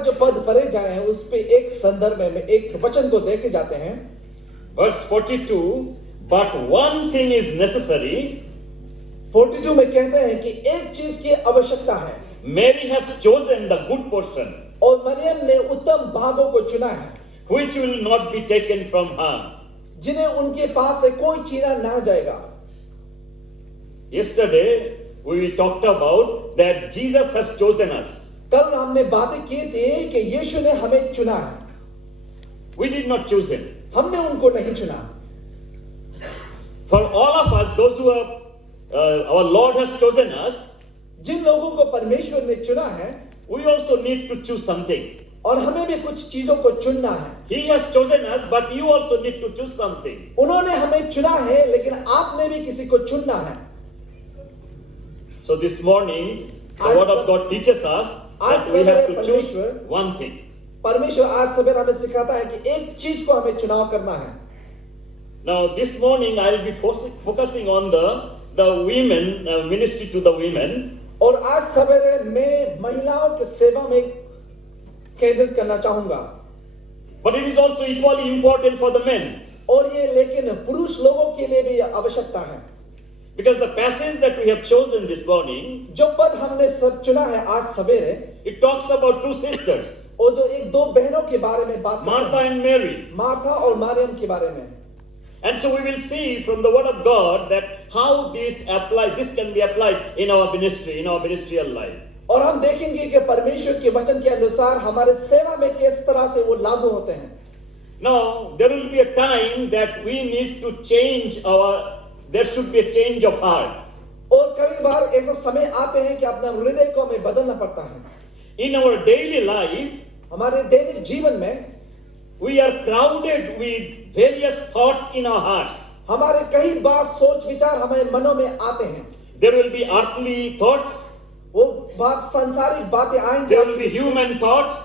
पर जो पद पढ़े जाए हैं उस पे एक संदर्भ में एक वचन को देखे जाते हैं। Verse 42, but one thing is necessary. 42 में कहते हैं कि एक चीज की आवश्यकता है, Mary has chosen the good portion, और मरियम ने उत्तम भागों को चुना है, which will not be taken from her. जिन्हें उनके पास से कोई छीना ना जाएगा। Yesterday, we talked about that Jesus has chosen us. कल हमने बातें की थी कि यीशु ने हमें चुना है, We did not choose him. हमने उनको नहीं चुना। For all of us, those who have, our Lord has chosen us, जिन लोगों को परमेश्वर ने चुना है, we also need to choose something. और हमें भी कुछ चीजों को चुनना है। He has chosen us, but you also need to choose something. उन्होंने हमें चुना है, लेकिन आपने भी किसी को चुनना है। So this morning, the Word of God teaches us that we have to choose one thing. परमेश्वर आज सवेरे हमें सिखाता है कि एक चीज को हमें चुनाव करना है। Now this morning I will be focusing on the women ministry to the women. और आज सवेरे मैं महिलाओं की सेवा में केंद्रित करना चाहूंगा। But it is also equally important for the men. और ये लेकिन पुरुष लोगों के लिए भी आवश्यकता है। Because the passage that we have chosen this morning, जो पद हमने चुना है आज सवेरे, it talks about two sisters, और जो दो बहनों के बारे में बात करता Martha है, and Mary. मार्था और मरियम के बारे में। And so we will see from the Word of God that how this can be applied in our ministry, in our ministerial life. और हम देखेंगे कि परमेश्वर के वचन के अनुसार हमारे सेवा में किस तरह से वो लागू होते हैं। Now there will be a time that we need to change there should be a change of heart. और कई बार ऐसा समय आते हैं कि अपने हृदय को हमें बदलना पड़ता है। In our daily life, हमारे दैनिक जीवन में we are crowded with various thoughts in our hearts. हमारे कई बार सोच विचार हमारे मनों में आते हैं। There will be earthly thoughts, वो बात सांसारिक बातें आएंगे, there will be human thoughts,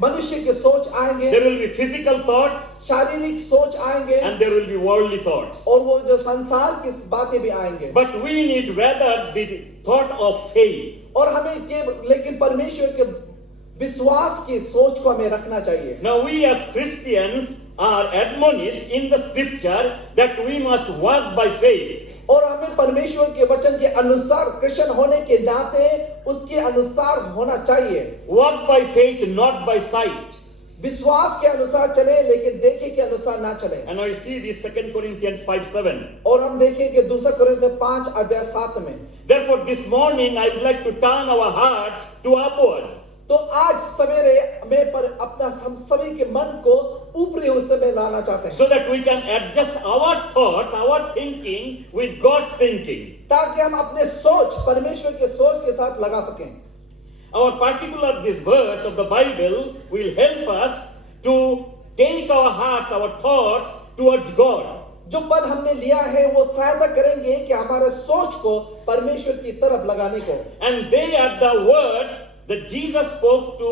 मनुष्य के सोच आएंगे, there will be physical thoughts, शारीरिक सोच आएंगे, and there will be worldly thoughts. और वो जो संसार की बातें भी आएंगे। But we need rather the thought of faith. और हमें लेकिन परमेश्वर के विश्वास की सोच को हमें रखना चाहिए। Now we as Christians are admonished in the scripture that we must walk by faith. और हमें परमेश्वर के वचन के अनुसार क्रिश्चियन होने के नाते उसके अनुसार होना चाहिए। Walk by faith, not by sight. विश्वास के अनुसार चले, लेकिन देखे के अनुसार ना चले। And I see this 2 Corinthians 5:7. और हम देखेंगे 2 कुरिन्थियों 5:7 में। Therefore this morning I would like to turn our hearts to upwards. तो आज सवेरे मैं पर अपना हम सभी के मन को ऊपरी हिस्से में लाना चाहते हैं, So that we can adjust our thoughts, our thinking with God's thinking. ताकि हम अपने सोच परमेश्वर के सोच के साथ लगा सकें। Our particular this verse of the Bible will help us to take our hearts, our thoughts towards God. जो पद हमने लिया है वो सहायता करेंगे कि हमारे सोच को परमेश्वर की तरफ लगाने को। And they are the words that Jesus spoke to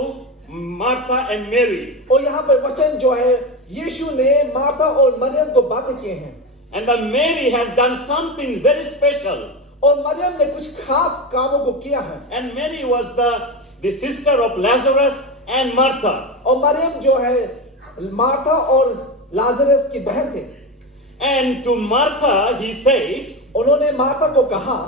Martha and Mary. और यहाँ पे वचन जो है यीशु ने मार्था और मरियम को बातें किए हैं। And the Mary has done something very special. और मरियम ने कुछ खास कामों को किया है। And Mary was the sister of Lazarus and Martha. और मरियम जो है मार्था और लाजरस की बहन थे। And to Martha he said, उन्होंने मार्था को कहा,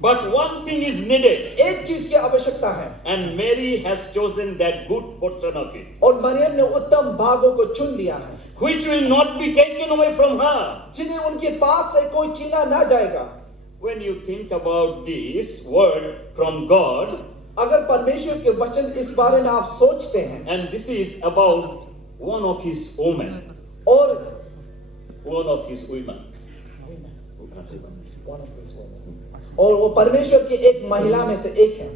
but one thing is needed. एक चीज की आवश्यकता है। And Mary has chosen that good portion of it, और मरियम ने उत्तम भागों को चुन लिया है, which will not be taken away from her. जिन्हें उनके पास से कोई छीना ना जाएगा। When you think about this word from God, अगर परमेश्वर के वचन इस बारे में आप सोचते हैं, and this is about one of his women, और one of his women. और वो परमेश्वर की एक महिला में से एक है।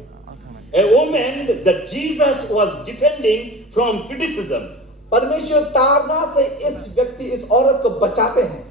A woman that Jesus was defending from criticism. परमेश्वर ताड़ना से इस औरत को बचाते हैं।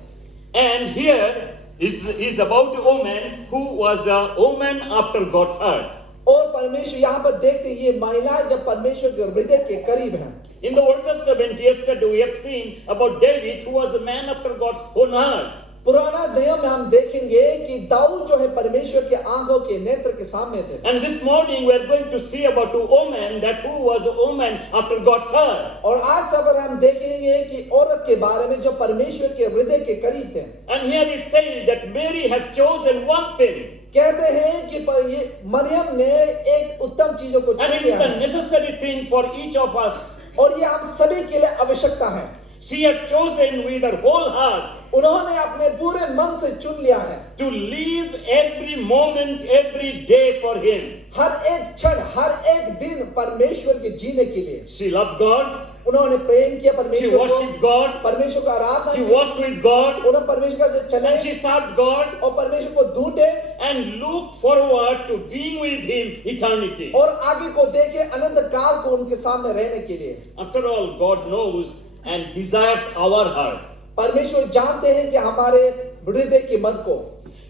And here is about a woman who was a woman after God's heart. और परमेश्वर यहाँ पर देखते हैं ये महिलाएं जब परमेश्वर के हृदय के करीब हैं। In the Old Testament, yesterday we have seen about David, who was a man after God's own heart. पुराना नियम में हम देखेंगे कि दाऊद जो है परमेश्वर के आंखों के नेत्र के सामने थे। And this morning we are going to see about a woman that who was a woman after God's heart. और आज सबर हम देखेंगे कि औरत के बारे में जो परमेश्वर के हृदय के करीब थे। And here it says that Mary has chosen one thing. कहते हैं कि ये मरियम ने एक उत्तम चीजों को चुन And it is लिया the है necessary thing for each of us. और ये हम सभी के लिए आवश्यकता है। She had chosen with her whole heart उन्होंने अपने पूरे मन से चुन लिया है to live every moment, every day for Him. हर एक क्षण, हर एक दिन परमेश्वर के जीने के लिए। She loved God. उन्होंने प्रेम किया She परमेश्वर worshipped को, God. परमेश्वर का आराधना She की, walked with God. उन्होंने परमेश्वर से चले And she served God और परमेश्वर को ढूंढे and looked forward to being with Him eternity. और आगे को देखे अनंत काल को उनके सामने रहने के लिए। After all, God knows and desires our heart. परमेश्वर जानते हैं कि हमारे हृदय के मन को।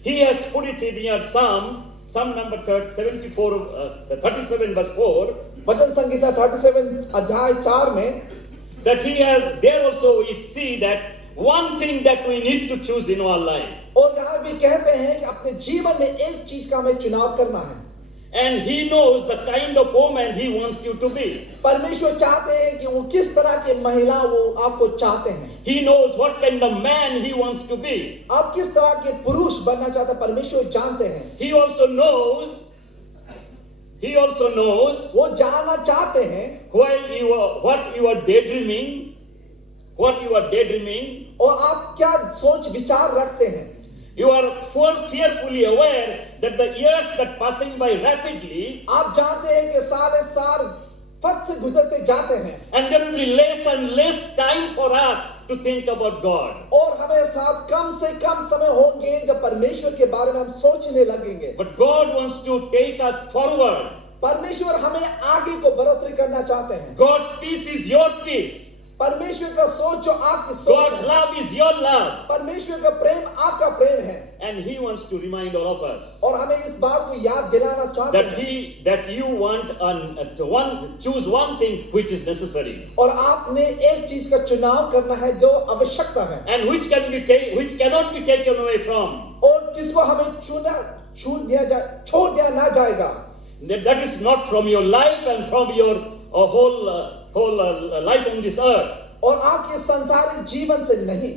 He has put it in your Psalm number 37 verse 4, वचन संहिता 37 अध्याय 4 में that He has, there also we see that one thing that we need to choose in our life. और यहाँ भी कहते हैं कि अपने जीवन में एक चीज का हमें चुनाव करना है। And He knows the kind of woman He wants you to be. परमेश्वर चाहते हैं कि वो किस तरह के महिला वो आपको चाहते हैं। He knows what kind of man He wants to be. आप किस तरह के पुरुष बनना चाहते हैं परमेश्वर जानते हैं। He also knows वो जानना चाहते हैं what you are daydreaming, और आप क्या सोच विचार रखते हैं। You are fearfully aware that the years that passing by rapidly, आप जानते हैं कि सारे साल फट से गुजरते जाते हैं and there will be less and less time for us to think about God. और हमें साथ कम से कम समय होंगे जब परमेश्वर के बारे में हम सोचने लगेंगे। But God wants to take us forward. परमेश्वर हमें आगे को बढ़ोतरी करना चाहते हैं। God's peace is your peace. परमेश्वर का सोच जो आपकी सोच God's है, love is your love. परमेश्वर का प्रेम आपका प्रेम है And He wants to remind all of us और हमें इस बात को याद दिलाना चाहते हैं that you want choose one thing which is necessary, और आपने एक चीज का चुनाव करना है जो आवश्यकता है and which cannot be taken away from. और जिसको हमें छोड़ दिया ना जाएगा। That is not from your life and from your whole life on this earth. और आपके संसारिक जीवन से नहीं,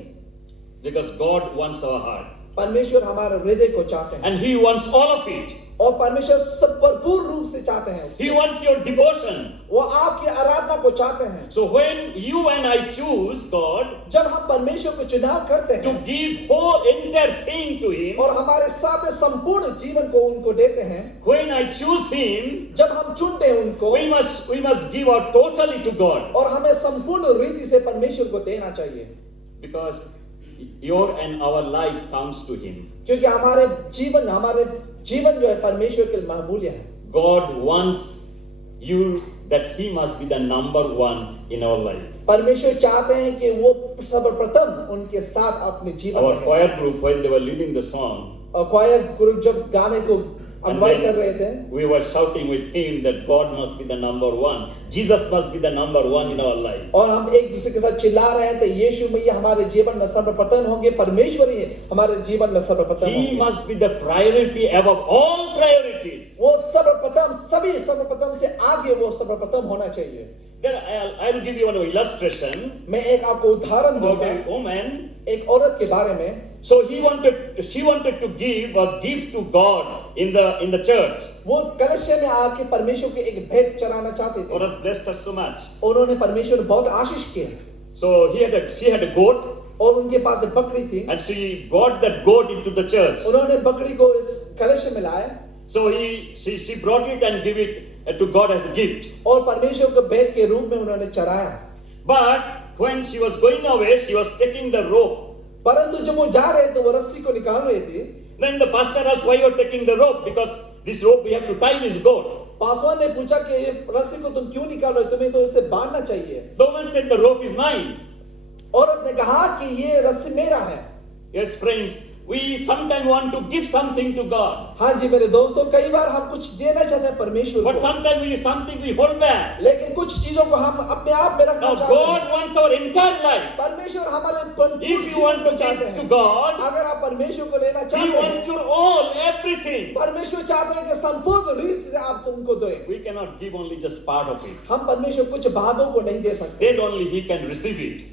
Because God wants our heart. परमेश्वर हमारे हृदय को चाहते हैं And He wants all of it. और परमेश्वर सब भरपूर रूप से चाहते हैं उसको। He wants your devotion. वो आपकी आराधना को चाहते हैं। So when you and I choose God जब हम परमेश्वर को चुनाव करते to हैं give whole entire thing to Him, और हमारे साथ संपूर्ण जीवन को उनको देते हैं, when I choose Him, जब हम चुनते हैं उनको we must give our totally to God. और हमें संपूर्ण रीति से परमेश्वर को देना चाहिए, Because your and our life counts to Him. क्योंकि हमारे जीवन जो है परमेश्वर के लिए महमूल्य है। God wants you that He must be the number one in our life. परमेश्वर चाहते हैं कि वो सर्वप्रथम उनके साथ अपने जीवन Our में choir group, when they were leading the song, और क्वायर ग्रुप जब गाने को and अगुवाई कर then रहे थे we were shouting with him that God must be the number one. Jesus must be the number one in our life. और हम एक दूसरे के साथ चिल्ला रहे थे यीशु मैया हमारे जीवन में सर्वप्रथम होंगे, परमेश्वर ही हमारे जीवन में सर्वप्रथम He होंगे। must be the priority above all priorities. वो सर्वप्रथम, सभी सर्वप्रथम से आगे वो सर्वप्रथम होना चाहिए। Then I'll give you one illustration मैं एक आपको उदाहरण of दूंगा a woman. एक औरत के बारे में। So she wanted to give a gift to God in the church. वो कलश में आके परमेश्वर के एक भेंट चढ़ाना चाहते God थे। has blessed us so much. उन्होंने परमेश्वर बहुत आशीष किया So she had a goat, और उनके पास एक बकरी थी। and she brought that goat into the church. उन्होंने बकरी को इस कलश में लाया So she brought it and gave it to God as a gift. और परमेश्वर को भेंट के रूप में उन्होंने चढ़ाया। But when she was going away, she was taking the rope. परंतु जब वो जा रहे थे वो रस्सी को निकाल रहे थे। Then the pastor asked, why you are taking the rope? Because this rope we have to tie this goat. Paswan ने पूछा कि ये रस्सी को तुम क्यों निकाल रहे हो, तुम्हें तो इसे बांधना चाहिए। The woman said, the rope is mine. औरत ने कहा कि ये रस्सी मेरा है। Yes, friends, we sometimes want to give something to God, हाँ जी मेरे दोस्तों, कई बार हम कुछ देना चाहते हैं परमेश्वर but को, sometimes we something we hold back. लेकिन कुछ चीजों को हम अपने आप में रखना Now चाहते हैं। God wants our entire life. परमेश्वर हमारे If you want to चाहते give to हैं। God, अगर आप परमेश्वर को लेना He चाहते wants हैं, your all, everything. परमेश्वर चाहते हैं कि संपूर्ण रीत से आप उनको दें। We cannot give only just part of it. हम परमेश्वर कुछ भागों को नहीं दे सकते, Then only He can receive it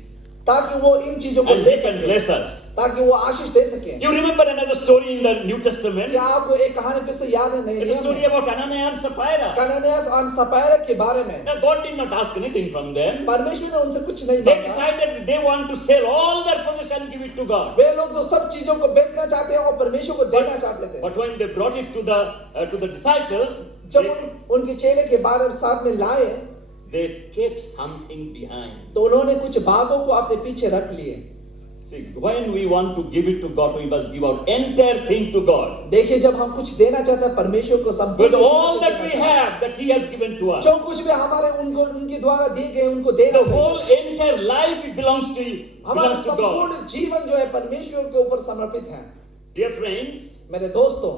ताकि वो इन चीजों को and ले He can सके, bless us. ताकि वो आशीष दे सके। You remember another story in the New Testament? क्या आपको एक कहानी फिर से याद है? नए It's a नियम story में about Ananias and Sapphira. कनानियास और सपायरा के बारे में। Now God did not ask anything from them. परमेश्वर ने उनसे कुछ नहीं They मांगा। decided that they want to sell all their possession and give it to God. वे लोग तो सब चीजों को बेचना चाहते हैं और परमेश्वर को देना चाहते थे। But when they brought it to the disciples, जब उनके चेले के बारे में साथ में लाए, they kept something behind. तो उन्होंने कुछ भागों को अपने पीछे रख लिए। See, when we want to give it to God, we must give our entire thing to God. देखिए, जब हम कुछ देना चाहते हैं परमेश्वर को With संपूर्ण all that we have, that He has given to us. जो कुछ भी हमारे उनको उनके द्वारा दिए गए उनको देना The whole चाहिए। entire life it belongs to you, हमारा belongs to God. संपूर्ण जीवन जो है परमेश्वर के ऊपर समर्पित है। Dear friends, मेरे दोस्तों,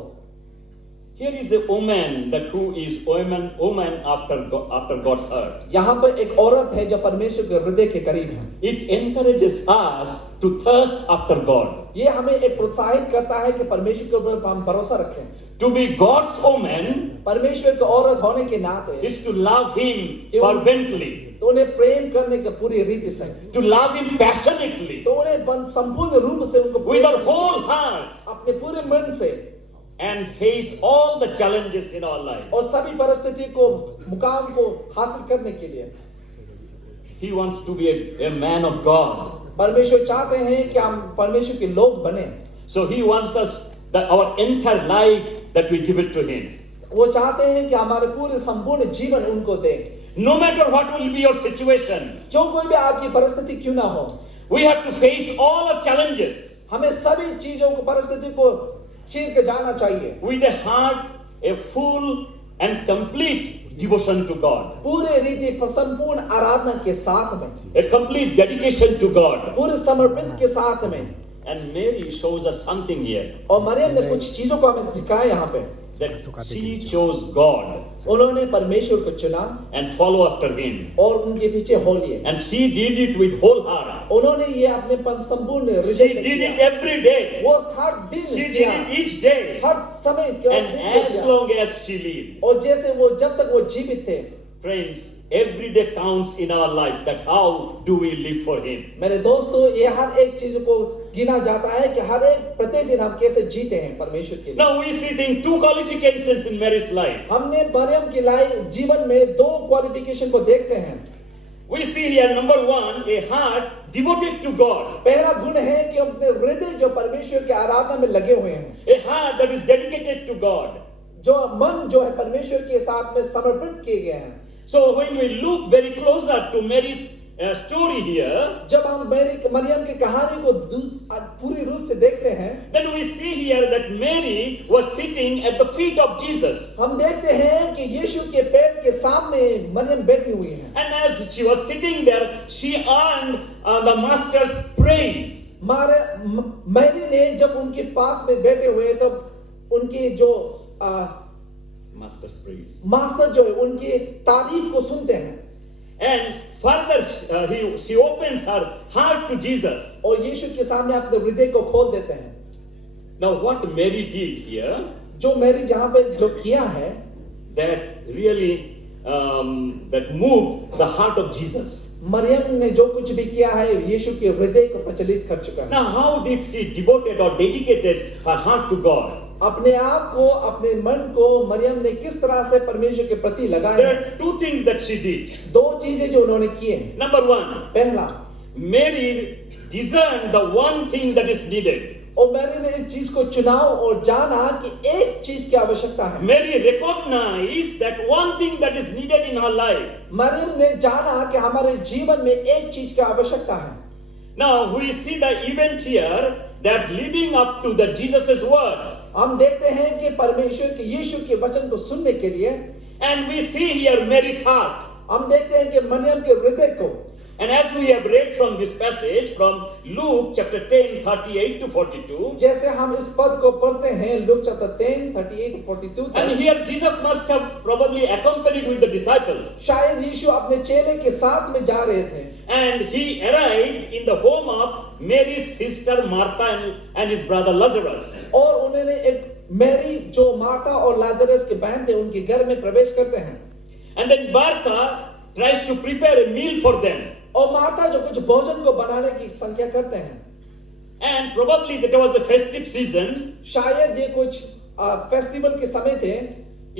here is a woman that who is woman after God's heart. यहाँ पर एक औरत है जो परमेश्वर के हृदय के करीब है। It encourages us to thirst after God. ये हमें एक प्रोत्साहित करता है कि परमेश्वर के ऊपर हम भरोसा रखें। To be God's woman परमेश्वर की औरत होने के नाते is to love Him fervently, तो उन्हें प्रेम करने के पूरी रीति से, to love Him passionately, तो उन्हें संपूर्ण रूप से उनको with Prem our whole heart, अपने पूरे मन से and face all the challenges in our life. और सभी परिस्थिति को मुकाम को हासिल करने के लिए। He wants to be a man of God. परमेश्वर चाहते हैं कि हम परमेश्वर के लोग बने। So He wants us that our entire life that we give it to Him. वो चाहते हैं कि हमारे पूरे संपूर्ण जीवन उनको दें। No matter what will be your situation, जो कोई भी आपकी परिस्थिति क्यों ना हो, we have to face all our challenges हमें सभी चीजों को परिस्थिति को चीर के जाना चाहिए with a heart, a full and complete devotion to God, पूरे रीति संपूर्ण आराधना के साथ में, a complete dedication to God. पूरे समर्पण के साथ में। And Mary shows us something here, और मरियम ने कुछ चीजों को हमें सिखाया यहाँ पे। that she chose God उन्होंने परमेश्वर को चुना and follow after Him, और उनके पीछे हो लिए। and she did it with whole heart. उन्होंने ये अपने संपूर्ण हृदय She से did it किया। every day. वो हर दिन She did किया, it each day, हर समय किया, and दिन को as किया। long as she lived. और जैसे वो जब तक वो जीवित थे। Friends, every day counts in our life. That how do we live for Him? मेरे दोस्तों, ये हर एक चीज को गिना जाता है कि हर एक प्रत्येक दिन हम कैसे जीते हैं परमेश्वर के लिए। Now we see the two qualifications in Mary's life. हमने मरियम की जीवन में दो क्वालिफिकेशन को देखते हैं। We see here number one, a heart devoted to God, पहला गुण है कि अपने हृदय जो परमेश्वर की आराधना में लगे हुए हैं, a heart that is dedicated to God. जो मन जो है परमेश्वर के साथ में समर्पित किए गए हैं। So when we look very closer to Mary's story here, जब हम मरियम की कहानी को पूरी रूप से देखते हैं, then we see here that Mary was sitting at the feet of Jesus. हम देखते हैं कि यीशु के पैर के सामने मरियम बैठी हुई है। And as she was sitting there, she earned the master's praise. Mary ने जब उनके पास में बैठे हुए तब उनकी जो Master's praise. मास्टर जो है उनकी तारीफ को सुनते हैं। And further, she opens her heart to Jesus. और यीशु के सामने अपने हृदय को खोल देते हैं। Now, what Mary did here, जो मैरी जहाँ पे जो किया है, that really that moved the heart of Jesus. Maryam ने जो कुछ भी किया है यीशु के हृदय को प्रचलित कर चुका है। Now, how did she devoted or dedicated her heart to God? अपने आप को, अपने मन को मरियम ने किस तरह से परमेश्वर के प्रति There लगाया? are two things that she did. दो चीजें जो उन्होंने किए। Number one, पहला, Mary discerned the one thing that is needed. और मैरी ने इस चीज को चुनाव और जाना कि एक चीज की आवश्यकता है। Mary recognized that one thing that is needed in her life. Maryam ने जाना कि हमारे जीवन में एक चीज की आवश्यकता है। Now we see the event here that leading up to the Jesus's words, हम देखते हैं कि परमेश्वर के यीशु के वचन को सुनने के लिए and we see here Mary's heart. हम देखते हैं कि मरियम के हृदय को, And as we have read from this passage from Luke chapter 10, 38 to 42, जैसे हम इस पद को पढ़ते हैं लूक चैप्टर 10 38 42 and तक, here Jesus must have probably accompanied with the disciples. शायद यीशु अपने चेले के साथ में जा रहे थे And he arrived in the home of Mary's sister Martha and his brother Lazarus. और उन्होंने एक मैरी जो मार्था और लाजरस के बहन थे उनके घर में प्रवेश करते हैं And then Martha tries to prepare a meal for them. और मार्था जो कुछ भोजन को बनाने की संख्या करते हैं And probably that was a festive season. शायद ये कुछ फेस्टिवल के समय थे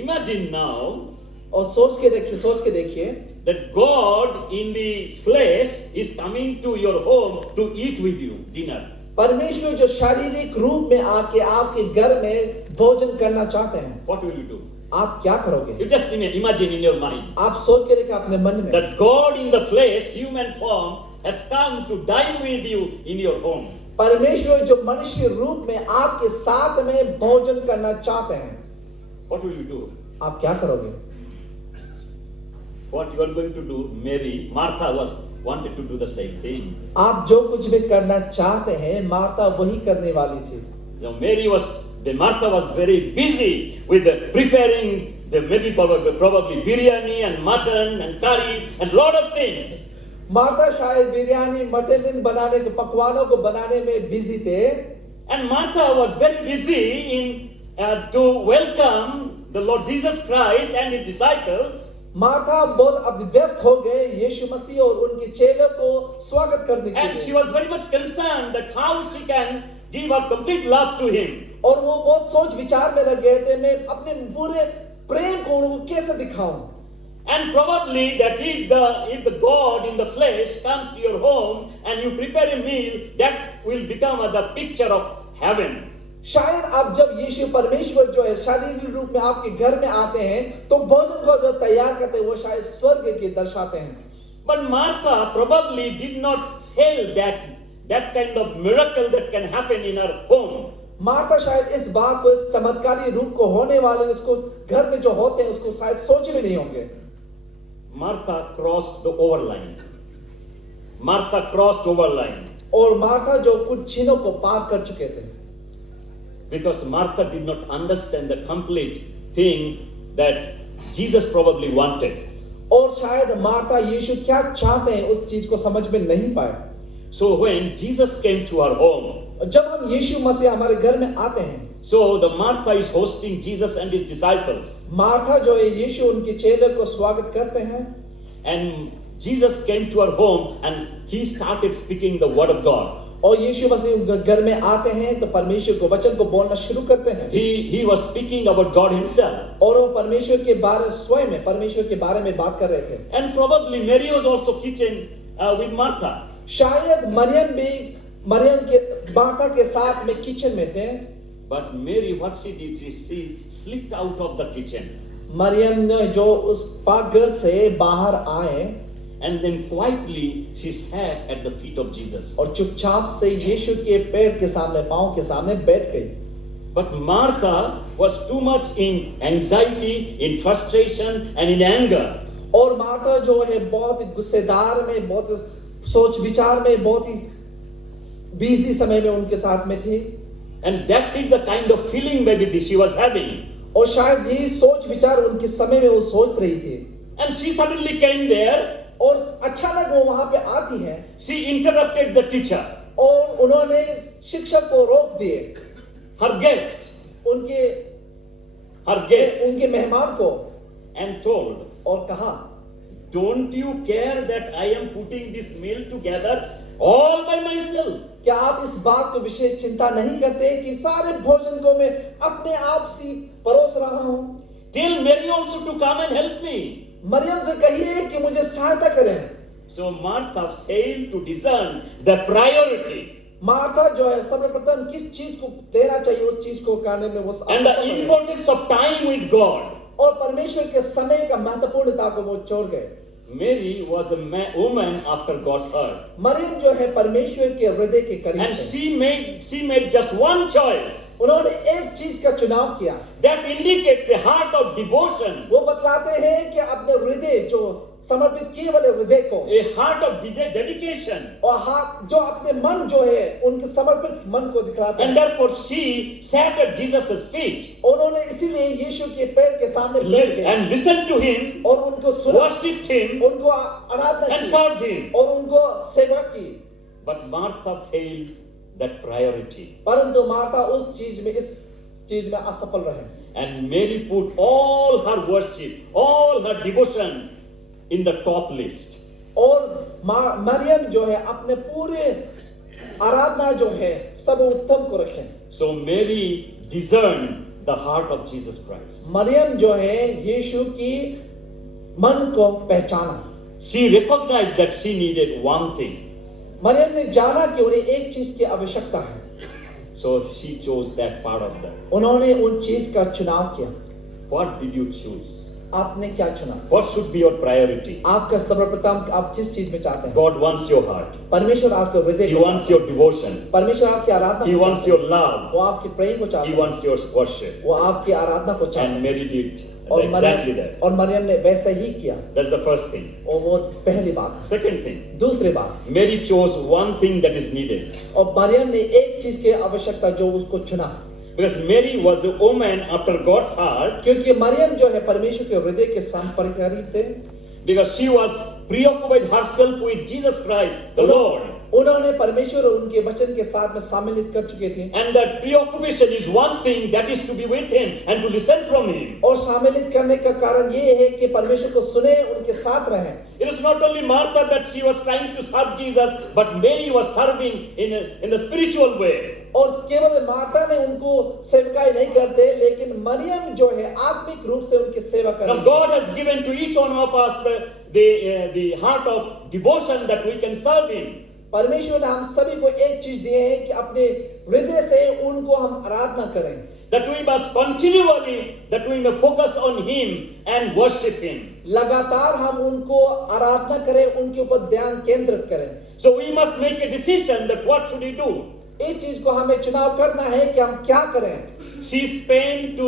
Imagine now और सोच के देखिए that God in the flesh is coming to your home to eat with you dinner. परमेश्वर जो शारीरिक रूप में आके आपके घर में भोजन करना चाहते हैं What will you do? आप क्या करोगे You just imagine in your mind आप सोच के रखें अपने मन में that God in the flesh, human form, has come to dine with you in your home. परमेश्वर जो मनुष्य रूप में आपके साथ में भोजन करना चाहते हैं What will you do? आप क्या करोगे What you are going to do? Martha wanted to do the same thing. आप जो कुछ भी करना चाहते हैं मार्था वही करने वाली थी So Martha was very busy with preparing the probably biryani and mutton and curries and lot of things. Martha शायद बिरयानी मटन बनाने के पकवानों को बनाने में बिजी थे And Martha was very busy in to welcome the Lord Jesus Christ and his disciples. Martha बहुत अब व्यस्त हो गए यीशु मसीह और उनके चेलों को स्वागत करने के And she लिए was very much concerned that how she can give her complete love to him. और वो बहुत सोच विचार में लग गए थे मैं अपने पूरे प्रेम को उनको कैसे दिखाऊं And probably that if the God in the flesh comes to your home and you prepare a meal, that will become the picture of heaven. शायद अब जब यीशु परमेश्वर जो है शारीरिक रूप में आपके घर में आते हैं तो भोजन को जो तैयार करते हैं वो शायद स्वर्ग के दर्शाते हैं But Martha probably did not feel that kind of miracle that can happen in her home. Martha शायद इस बात को इस चमत्कारी रूप को होने वाले उसको घर में जो होते हैं उसको शायद सोचे भी नहीं होंगे Martha crossed the overline. Martha crossed overline. और मार्था जो कुछ छीनों को पार कर चुके थे Because Martha did not understand the complete thing that Jesus probably wanted. और शायद मार्था यीशु क्या चाहते हैं उस चीज को समझ में नहीं पाए So when Jesus came to our home, जब हम यीशु मसीह हमारे घर में आते हैं so the Martha is hosting Jesus and his disciples. Martha जो है यीशु उनके चेलों को स्वागत करते हैं And Jesus came to our home and he started speaking the word of God. और यीशु मसीह घर में आते हैं तो परमेश्वर को वचन को बोलना शुरू करते हैं He was speaking about God himself. और वो परमेश्वर के बारे स्वयं में परमेश्वर के बारे में बात कर रहे थे And probably Mary was also kitchen with Martha. शायद मरियम के मार्था के साथ में किचन में थे But Mary, what she did, she slipped out of the kitchen. Maryam ने जो उस पाकघर से बाहर आए And then quietly she sat at the feet of Jesus. और चुपचाप से यीशु के पैर के सामने पांव के सामने बैठ गई But Martha was too much in anxiety, in frustration and in anger. और मार्था जो है बहुत ही गुस्सेदार में बहुत सोच विचार में बहुत ही बिजी समय में उनके साथ में थी And that is the kind of feeling maybe that she was having. और शायद यही सोच विचार उनके समय में वो सोच रही थी And she suddenly came there. और अचानक वो वहां पे आती है She interrupted the teacher, और उन्होंने शिक्षक को रोक दिए her guest, उनके मेहमान को and told, और कहा don't you care that I am putting this meal together all by myself? क्या आप इस बात को विशेष चिंता नहीं करते कि सारे भोजन को मैं अपने आप से परोस रहा हूं Tell Mary also to come and help me. Maryam से कहिए कि मुझे सहायता करें So Martha failed to discern the priority Martha जो है सर्वप्रथम किस चीज को देना चाहिए उस चीज को करने में वो and the importance of time with God. और परमेश्वर के समय का महत्वपूर्णता को वो छोड़ गए Mary was a woman after God's heart. Maryam जो है परमेश्वर के हृदय के करीब And है she made just one choice. उन्होंने एक चीज का चुनाव किया That indicates a heart of devotion. वो बतलाते हैं कि अपने हृदय जो समर्पित किए वाले हृदय को a heart of dedication. और हाथ जो अपने मन जो है उनके समर्पित मन को दिखलाते And हैं। therefore she sat at Jesus' feet उन्होंने इसीलिए यीशु के पैर के सामने बैठ गए and listened to him, और उनको सुना, worshipped him, उनको आराधना and की served him. और उनको सेवा की। But Martha failed that priority. परंतु माता इस चीज में असफल रहे। And Mary put all her worship, all her devotion in the top list. और मरियम जो है अपने पूरे आराधना जो है सब उत्तम को रखे। So Mary discerned the heart of Jesus Christ. Maryam जो है यीशु की मन को पहचाना। She recognized that she needed one thing. Maryam ने जाना कि उन्हें एक चीज की आवश्यकता है। So she chose that part of that. उन्होंने उन चीज का चुनाव किया। What did you choose? आपने क्या चुना? What should be your priority? आपका सर्वप्रथम आप जिस चीज में चाहते हैं। God wants your heart. परमेश्वर आपके हृदय He को wants your devotion. परमेश्वर आपकी आराधना He को wants चाहते your हैं। love. वो आपके प्रेम को चाहते He हैं। wants your worship. वो आपकी आराधना को चाहते And हैं। Mary did और exactly that. मरियम ने वैसा ही किया। That's the first thing. और वो पहली बात। Second thing, दूसरी बात, Mary chose one thing that is needed. और मरियम ने एक चीज की आवश्यकता जो उसको चुना। Because Mary was a woman after God's heart, क्योंकि मरियम जो है परमेश्वर के हृदय के करीब थे। because she was preoccupied herself with Jesus Christ, the Lord. उन्होंने परमेश्वर और उनके वचन के साथ में सम्मिलित कर चुके थे। And that preoccupation is one thing, that is to be with Him and to listen from Him. और सम्मिलित करने का कारण ये है कि परमेश्वर को सुने, उनके साथ रहें। It is not only Martha that she was trying to serve Jesus, but Mary was serving in the spiritual way. और केवल माता ने उनको सेवकाई नहीं करते, लेकिन मरियम जो है आत्मिक रूप से उनकी सेवा कर Now रही है। God has given to each one of us the heart of devotion that we can serve Him. परमेश्वर ने हम सभी को एक चीज दिए है कि अपने हृदय से उनको हम आराधना करें। That we must continually, that we may focus on Him and worship Him. लगातार हम उनको आराधना करें, उनके ऊपर ध्यान केंद्रित करें। So we must make a decision that what should we do? इस चीज को हमें चुनाव करना है कि हम क्या करें। She spend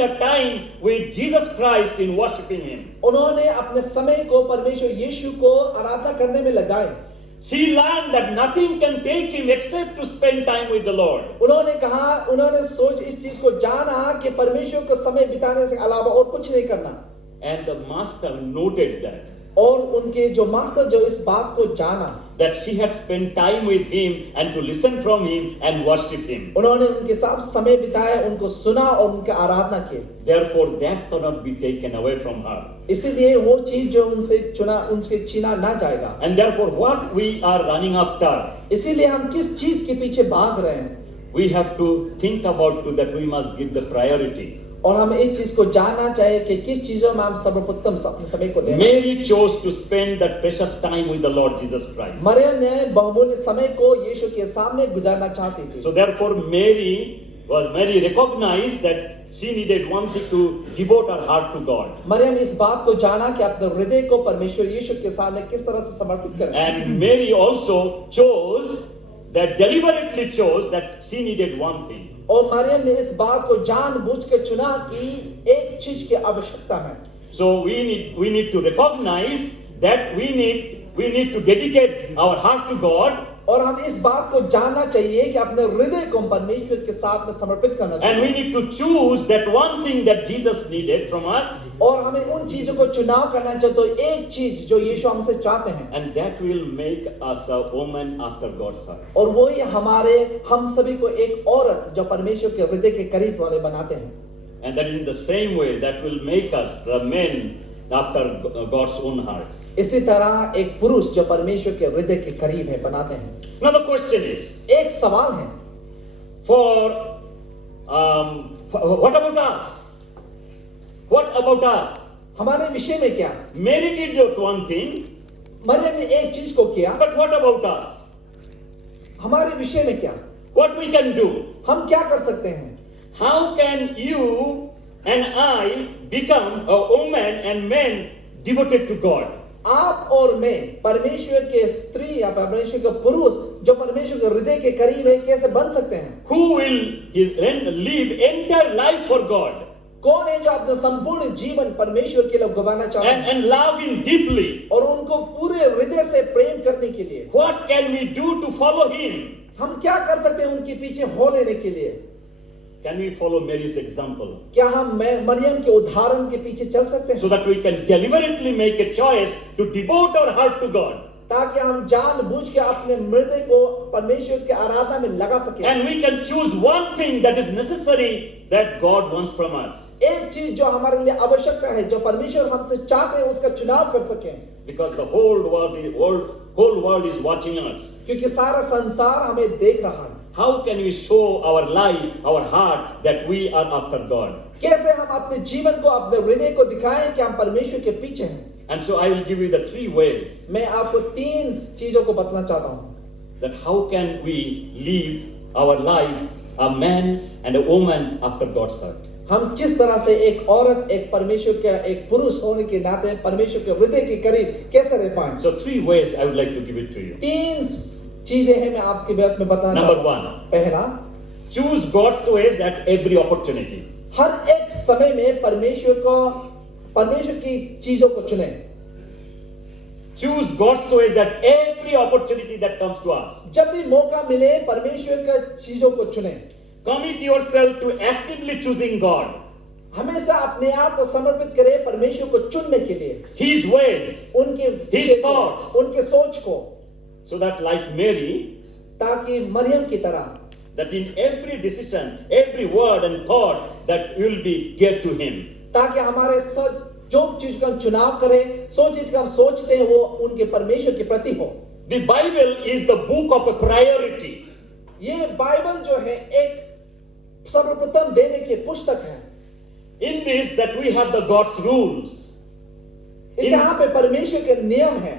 her time with Jesus Christ in worshiping Him. उन्होंने अपने समय को परमेश्वर यीशु को आराधना करने में लगाए। She learned that nothing can take Him except to spend time with the Lord. उन्होंने सोच इस चीज को जाना कि परमेश्वर को समय बिताने से अलावा और कुछ नहीं करना। And the master noted that. और उनके जो मास्टर जो इस बात को जाना, that she had spent time with Him and to listen from Him and worship Him. उन्होंने उनके साथ समय बिताया, उनको सुना और उनकी आराधना की। Therefore, that cannot be taken away from her. इसीलिए वो चीज जो उनसे छीना ना जाएगा। And therefore, what we are running after, इसीलिए हम किस चीज के पीछे भाग रहे हैं, we have to think about that we must give the priority. और हमें इस चीज को जानना चाहिए कि किस चीजों में हम सर्वोत्तम अपने समय को दें। Mary chose to spend that precious time with the Lord Jesus Christ. Maryam ने बहुमूल्य समय को यीशु के सामने गुजारना चाहती थी। So therefore, Mary recognized that she needed one thing to devote her heart to God. Maryam इस बात को जाना कि अपने हृदय को परमेश्वर यीशु के सामने किस तरह से समर्पित करें। And Mary also deliberately chose that she needed one thing. और मरियम ने इस बात को जानबूझ के चुना कि एक चीज की आवश्यकता है। So we need to recognize that we need to dedicate our heart to God. और हम इस बात को जानना चाहिए कि अपने हृदय को परमेश्वर के साथ में समर्पित करना चाहिए। And we need to choose that one thing that Jesus needed from us. और हमें उन चीजों को चुनाव करना चाहिए, तो एक चीज जो यीशु हमसे चाहते हैं। And that will make us a woman after God's heart. और वो ही हम सभी को एक औरत जो परमेश्वर के हृदय के करीब वाले बनाते हैं। And that in the same way that will make us the men after God's own heart. इसी तरह एक पुरुष जो परमेश्वर के हृदय के करीब है बनाते हैं। Now the question is, एक सवाल है, what about us? What about us? हमारे विषय में क्या? Mary did not one thing, Maryam ने एक चीज को किया, but what about us? हमारे विषय में क्या? What we can do? हम क्या कर सकते हैं? How can you and I become a woman and men devoted to God? आप और मैं परमेश्वर के स्त्री या परमेश्वर के पुरुष जो परमेश्वर के हृदय के करीब है कैसे बन सकते हैं? Who will live entire life for God? कौन है जो अपना संपूर्ण जीवन परमेश्वर के लिए गवाना चाहता है and love Him deeply? और उनको पूरे हृदय से प्रेम करने के लिए? What can we do to follow Him? हम क्या कर सकते हैं उनके पीछे हो लेने के लिए? Can we follow Mary's example क्या हम मरियम के उदाहरण के पीछे चल सकते हैं so that we can deliberately make a choice to devote our heart to God? ताकि हम जानबूझ के अपने हृदय को परमेश्वर के आराधना में लगा सकें? And we can choose one thing that is necessary that God wants from us. एक चीज जो हमारे लिए आवश्यकता है, जो परमेश्वर हमसे चाहते हैं, उसका चुनाव कर सकें, Because the whole world is watching us. क्योंकि सारा संसार हमें देख रहा है। How can we show our life, our heart that we are after God? कैसे हम अपने जीवन को, अपने हृदय को दिखाएं कि हम परमेश्वर के पीछे हैं? And so I will give you the 3 ways मैं आपको 3 चीजों को बताना चाहता हूँ that how can we live our life, a man and a woman after God's heart. हम किस तरह से एक औरत, एक परमेश्वर का एक पुरुष होने के नाते परमेश्वर के हृदय के करीब कैसे रह पाएं? So 3 ways I would like to give it to you. 3 चीजें हैं मैं आपके बात में बताना Number चाहता हूँ। 1, पहला, choose God's ways at every opportunity. हर एक समय में परमेश्वर की चीजों को चुने। Choose God's ways at every opportunity that comes to us. जब भी मौका मिले परमेश्वर का चीजों को चुने। Commit yourself to actively choosing God, हमेशा अपने आप को समर्पित करें परमेश्वर को चुनने के लिए, His ways, उनके His विषय को, thoughts. उनके सोच को, so that like Mary, ताकि मरियम की तरह that in every decision, every word and thought that will be geared to Him. ताकि हमारे जो चीज का हम चुनाव करें, चीज का हम सोचते हैं वो उनके परमेश्वर के प्रति हो। The Bible is the book of a priority. ये बाइबल जो है एक सर्वप्रथम देने की पुस्तक है। In this that we have the God's rules. इस यहाँ पे परमेश्वर के नियम है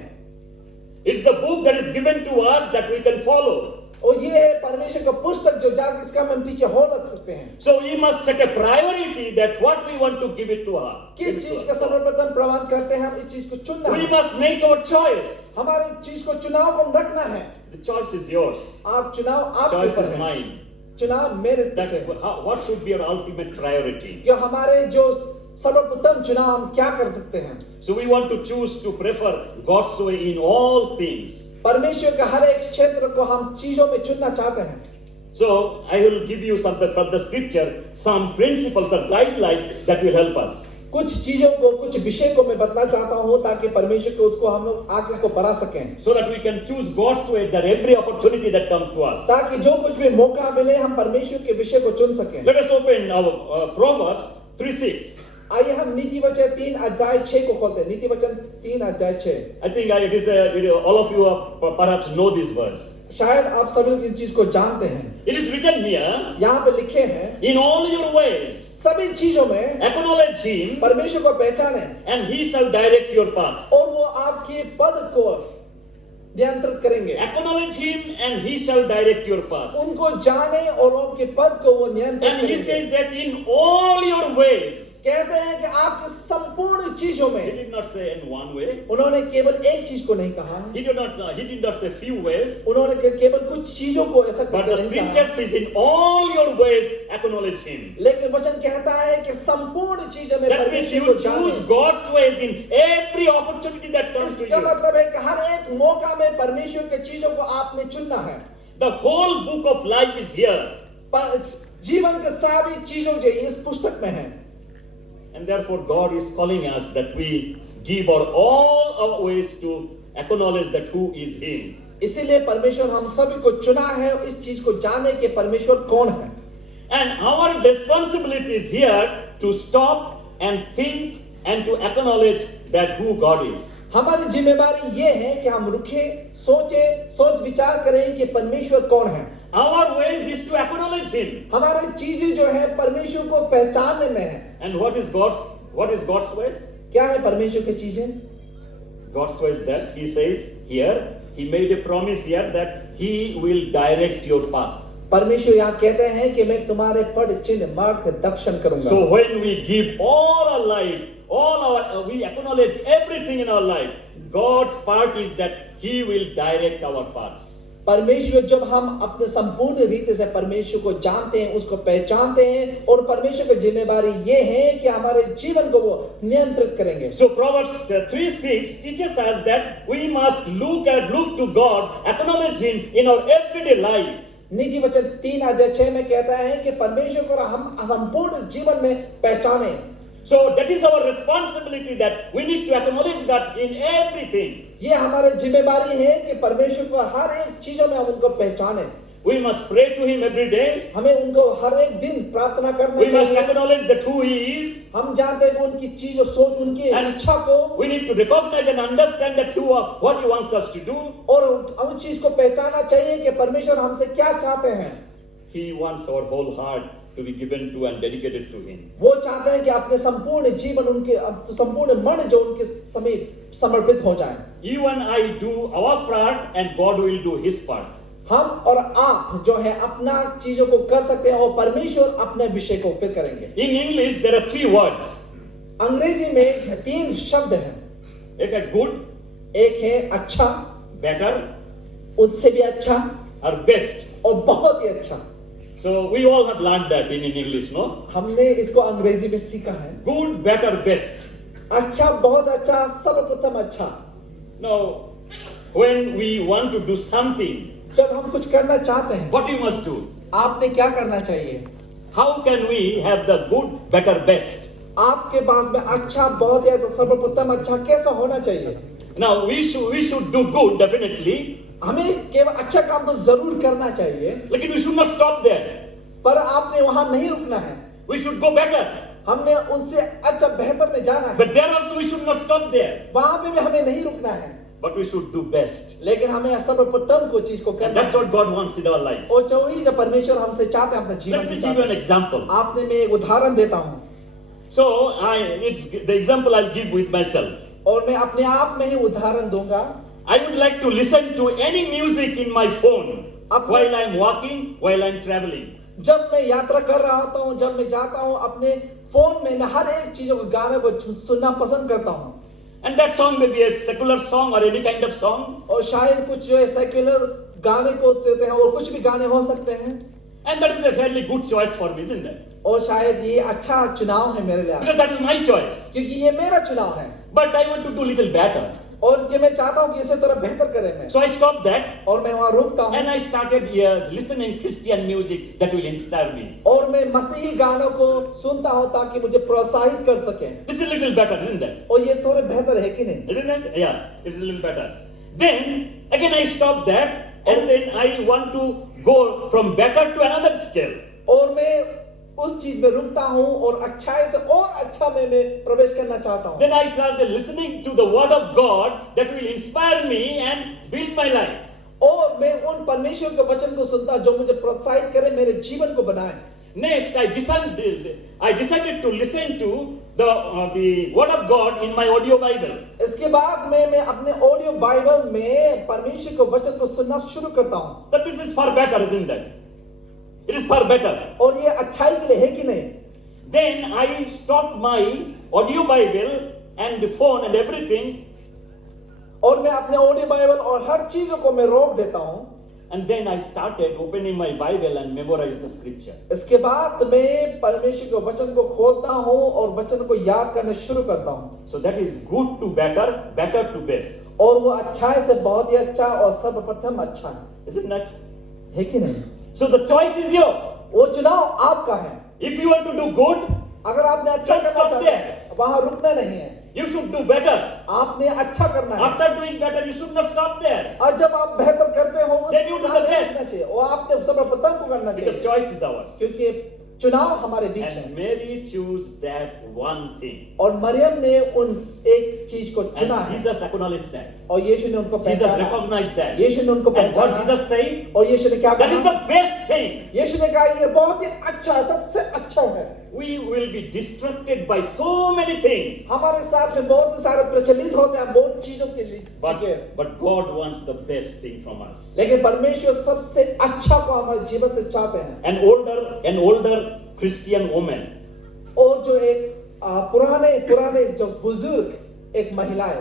It's the book that is given to us that we can follow. और ये है परमेश्वर का पुस्तक जो जाकर इसका हम पीछे हो रख सकते हैं। So we must set a priority that what we want to give it to her. किस चीज का सर्वप्रथम प्रमाण करते हैं हम इस चीज को चुनना We है। must make our choice. हमारी चीज को चुनाव को रखना है। The choice is yours. आप चुनाव आपके Choice ऊपर is है। mine. चुनाव मेरे That से है। what should be our ultimate priority. कि हमारे जो सर्वप्रथम चुनाव हम क्या कर सकते हैं? So we want to choose to prefer God's way in all things. परमेश्वर का हर एक क्षेत्र को हम चीजों में चुनना चाहते हैं। So I will give you something from the scripture, some principles or guidelines that will help us. कुछ चीजों को, कुछ विषय को मैं बताना चाहता हूँ ताकि परमेश्वर को उसको हम लोग आगे को बढ़ा सकें, So that we can choose God's ways at every opportunity that comes to us. ताकि जो कुछ भी मौका मिले हम परमेश्वर के विषय को चुन सकें। Let us open our Proverbs 3:6. आइए हम नीति वचन 3 अध्याय 6 को खोलते हैं। नीति वचन 3 अध्याय 6। I think all of you perhaps know this verse. शायद आप सभी लोग इस चीज को जानते हैं। It is written here, यहाँ पे लिखे हैं, in all your ways, सभी चीजों में acknowledge Him, परमेश्वर को पहचाने and He shall direct your paths. और वो आपके पद को नियंत्रित करेंगे। Acknowledge Him, and He shall direct your paths. उनको जाने और उनके पद को वो नियंत्रित And He करेंगे। says that in all your ways. कहते हैं कि आपके संपूर्ण चीजों He में, did not say in one way. उन्होंने केवल एक चीज को नहीं कहा, He did not say few ways. उन्होंने केवल कुछ चीजों को ऐसा But the नहीं scripture कहा, says in all your ways acknowledge Him. लेकिन वचन कहता है कि संपूर्ण चीजों में That means परमेश्वर you को जाने। choose God's ways in every opportunity that comes to इसका you. मतलब है कि हर एक मौका में परमेश्वर के चीजों को आपने चुनना है। The whole book of life is here. पर जीवन के सारी चीजों जो इस पुस्तक में है, And therefore God is calling us that we give all our ways to acknowledge that who is Him. इसीलिए परमेश्वर हम सभी को चुना है इस चीज को जानने के परमेश्वर कौन है। And our responsibility is here to stop and think and to acknowledge that who God is. हमारी जिम्मेदारी ये है कि हम रुके, सोच विचार करें कि परमेश्वर कौन है। Our ways is to acknowledge Him. हमारी चीजें जो है परमेश्वर को पहचानने में है। And what is God's ways? क्या है परमेश्वर की चीजें? God's ways that He says here, He made a promise here that He will direct your paths. परमेश्वर यहाँ कहते हैं कि मैं तुम्हारे पद चिन्ह मार्गदर्शन करूंगा। So when we give all our life, we acknowledge everything in our life, God's part is that He will direct our paths. परमेश्वर जब हम अपने संपूर्ण रीति से परमेश्वर को जानते हैं, उसको पहचानते हैं, और परमेश्वर की जिम्मेदारी ये है कि हमारे जीवन को वो नियंत्रित करेंगे। So Proverbs 3:6 teaches us that we must look to God, acknowledge Him in our everyday life. नीति वचन 3:6 में कहता है कि परमेश्वर को हम संपूर्ण जीवन में पहचाने। So that is our responsibility, that we need to acknowledge God in everything. ये हमारी जिम्मेदारी है कि परमेश्वर को हर एक चीजों में हम उनको पहचाने। We must pray to Him every day. हमें उनको हर एक दिन प्रार्थना करना We must चाहिए। acknowledge that who He is. हम जानते हैं उनकी चीज और सोच, उनकी And इच्छा को, we need to recognize and understand that what He wants us to do. और उस चीज को पहचानना चाहिए कि परमेश्वर हमसे क्या चाहते हैं। He wants our whole heart to be given to and dedicated to Him. वो चाहते हैं कि अपने संपूर्ण जीवन, उनके संपूर्ण मन जो उनके समीप समर्पित हो जाए। You and I do our part and God will do His part. हम और आप जो है अपना चीजों को कर सकते हैं और परमेश्वर अपने विषय को फिर करेंगे। In English there are 3 words. अंग्रेजी में 3 शब्द हैं। एक है good, एक है अच्छा, better उससे भी अच्छा, or best. और बहुत ही अच्छा। So we all have learned that in English, no? हमने इसको अंग्रेजी में सीखा है। Good, better, best. अच्छा, बहुत अच्छा, सर्वप्रथम अच्छा। Now, when we want to do something, जब हम कुछ करना चाहते हैं, what you must do? आपने क्या करना चाहिए? How can we have the good, better, best? आपके पास में अच्छा, बहुत ही अच्छा, सर्वप्रथम अच्छा कैसा होना चाहिए? Now we should do good definitely, हमें केवल अच्छा काम तो जरूर करना चाहिए, लेकिन we should not stop there. पर आपने वहां नहीं रुकना है। We should go better. हमने उनसे अच्छा बेहतर में जाना है। But there also we should not stop there. वहां पे भी हमें नहीं रुकना है, But we should do best. लेकिन हमें सर्वप्रथम को चीज को And करना that's है। what God wants in our life. और जो ही जो परमेश्वर हमसे चाहते हैं अपने जीवन Let me में give you चाहते an example. हैं। आपने मैं एक उदाहरण देता हूँ, So it's the example I'll give with myself. और मैं अपने आप में ही उदाहरण दूंगा। I would like to listen to any music in my phone Apne- while I'm walking, while I'm traveling. जब मैं यात्रा कर रहा होता हूँ, जब मैं जाता हूँ, अपने फोन में मैं हर एक चीजों को गाने को सुनना पसंद करता हूँ। And that song may be a secular song or any kind of song. और शायद कुछ जो है सेक्युलर गाने को सुनते हैं, और कुछ भी गाने हो सकते हैं। And that is a fairly good choice for me, isn't it? और शायद ये अच्छा चुनाव है मेरे लिए, Because that is my choice. क्योंकि ये मेरा चुनाव है, But I want to do little better. और कि मैं चाहता हूँ कि इसे थोड़ा बेहतर करें मैं। So I stopped that और मैं वहाँ रुकता हूँ, and I started listening Christian music that will inspire me. और मैं मसीही गानों को सुनता हूँ ताकि मुझे प्रोत्साहित कर सके। This is a little better, isn't it? और ये थोड़े बेहतर है कि नहीं? Isn't it? Yeah, it's a little better. Then again I stopped that and then I want to go from better to another scale. और मैं उस चीज में रुकता हूँ और अच्छाई से और अच्छा में मैं प्रवेश करना चाहता हूँ। Then I started listening to the word of God that will inspire me and build my life. और मैं उन परमेश्वर के वचन को सुनता जो मुझे प्रोत्साहित करे, मेरे जीवन को बनाए। Next, I decided to listen to the word of God in my audio Bible. इसके बाद में मैं अपने ऑडियो बाइबल में परमेश्वर के वचन को सुनना शुरू करता हूँ। But this is far better, isn't it? It is far better. और ये अच्छाई के लिए है कि नहीं? Then I stopped my audio Bible and the phone and everything, और मैं अपने ऑडियो बाइबल और हर चीजों को मैं रोक देता हूँ। and then I started opening my Bible and memorize the scripture. इसके बाद मैं परमेश्वर के वचन को खोलता हूँ और वचन को याद करना शुरू करता हूँ। So that is good to better, better to best. और वो अच्छाई से बहुत ही अच्छा और सर्वप्रथम अच्छा है, Isn't that? है कि नहीं? So the choice is yours. वो चुनाव आपका है। If you want to do good, अगर आपने अच्छा Don't करना stop चाहते there. हैं, वहां रुकना नहीं है। you should do better. आपने अच्छा करना है। After doing better, you should not stop there. और जब आप बेहतर करते हो, Then you do the best. करना चाहिए, और आपने सर्वप्रथम को करना Because चाहिए, choice is ours. क्योंकि चुनाव हमारे बीच है। And Mary chose that one thing. और मरियम ने उन एक चीज को चुना And है, Jesus acknowledged that. और यीशु ने उनको Jesus पहचाना। recognized that. यीशु ने उनको And what पहचाना। Jesus said, और यीशु ने क्या that is कहा? the best thing. यीशु ने कहा ये बहुत ही अच्छा है, सबसे अच्छा है। We will be distracted by so many things. हमारे साथ में बहुत सारे प्रचलित होते हैं बहुत चीजों के लिए, ठीक है, But God wants the best thing from us. लेकिन परमेश्वर सबसे अच्छा को हमारे जीवन से चाहते हैं। An older Christian woman, और जो एक पुराने जो बुजुर्ग एक महिला है,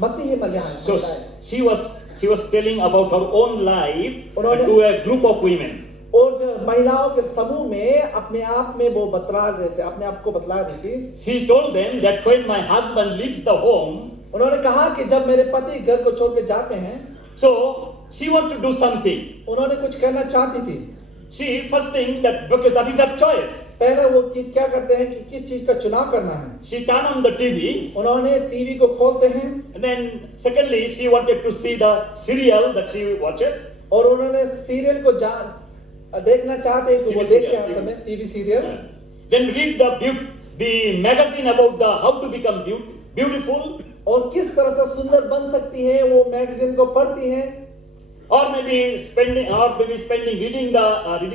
मसीही महिला so है, she was She was telling about her own life उन्होंने- to a group of women. और जो महिलाओं के समूह में अपने आप में वो बतला रहे थे, अपने आप को बतला रही थी। She told them that when my husband leaves the home, उन्होंने कहा कि जब मेरे पति घर को छोड़ के जाते हैं, so she wants to do something. उन्होंने कुछ करना चाहती थी। She first thinks that because that is her choice. पहले वो क्या करते हैं कि किस चीज का चुनाव करना है। She turned on the TV, उन्होंने टीवी को खोलते हैं and then secondly she wanted to see the serial that she watches. और उन्होंने सीरियल को देखना चाहते हैं कि वो TV देखते हैं हर serial, समय TV serial. Then read the magazine about the how to become beautiful, और किस तरह से सुंदर बन सकती है वो मैगजीन को पढ़ती हैं। or maybe spending reading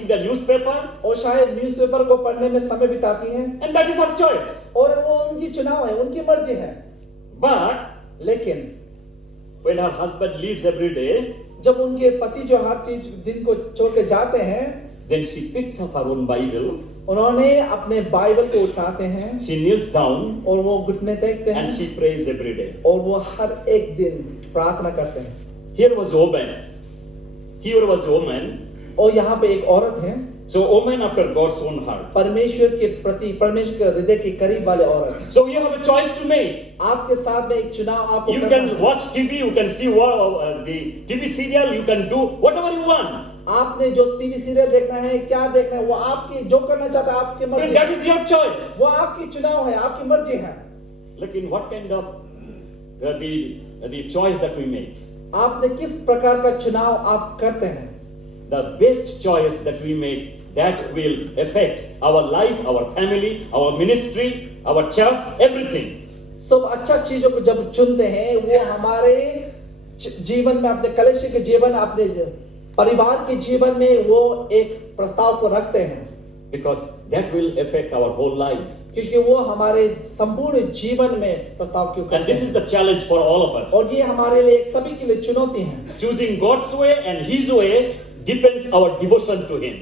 the newspaper, और शायद न्यूज़पेपर को पढ़ने में समय बिताती हैं। and that is her choice. और वो उनकी चुनाव है, उनकी मर्जी है। But लेकिन when her husband leaves every day, जब उनके पति जो हर चीज दिन को छोड़ के जाते हैं, then she picked up her own Bible, उन्होंने अपने बाइबल को उठाते हैं she kneels down, और वो घुटने टेकते and हैं she prays every day. और वो हर एक दिन प्रार्थना करते हैं। Here was woman. Here was woman. और यहाँ पे एक औरत है, So woman after God's own heart. परमेश्वर के प्रति, परमेश्वर के हृदय के करीब वाले औरत। So you have a choice to make. आपके साथ में एक चुनाव आपको You करना can है। watch TV, you can see the TV serial, you can do whatever you want. आपने जो टीवी सीरियल देखना है, क्या देखना है, वो आपकी जो करना चाहता है आपकी But मर्जी that है। is your choice. वो आपकी चुनाव है, आपकी मर्जी है। Lekin what kind of the choice that we make? आपने किस प्रकार का चुनाव आप करते हैं? The best choice that we make, that will affect our life, our family, our ministry, our church, everything. सब अच्छा चीजों को जब चुनते हैं, वो हमारे जीवन में, अपने कलेश के जीवन, अपने परिवार के जीवन में वो एक प्रस्ताव को रखते हैं, Because that will affect our whole life. क्योंकि वो हमारे संपूर्ण जीवन में प्रस्ताव क्यों And करते this is हैं। the challenge for all of us. और ये हमारे लिए एक सभी के लिए चुनौती है। Choosing God's way and His way depends our devotion to Him.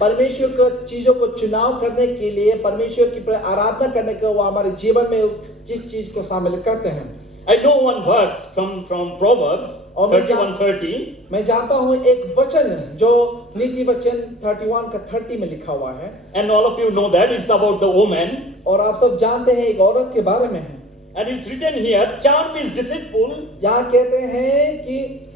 परमेश्वर को चीजों को चुनाव करने के लिए, परमेश्वर की आराधना करने के, वो हमारे जीवन में जिस चीज को शामिल करते हैं। I know one verse from Proverbs और मैं 31:30. मैं जानता हूँ एक वचन जो नीति वचन 31 का 30 में लिखा हुआ है, And all of you know that it's about the woman. और आप सब जानते हैं एक औरत के बारे में है। And it's written here, charm is deceitful, यहाँ कहते हैं कि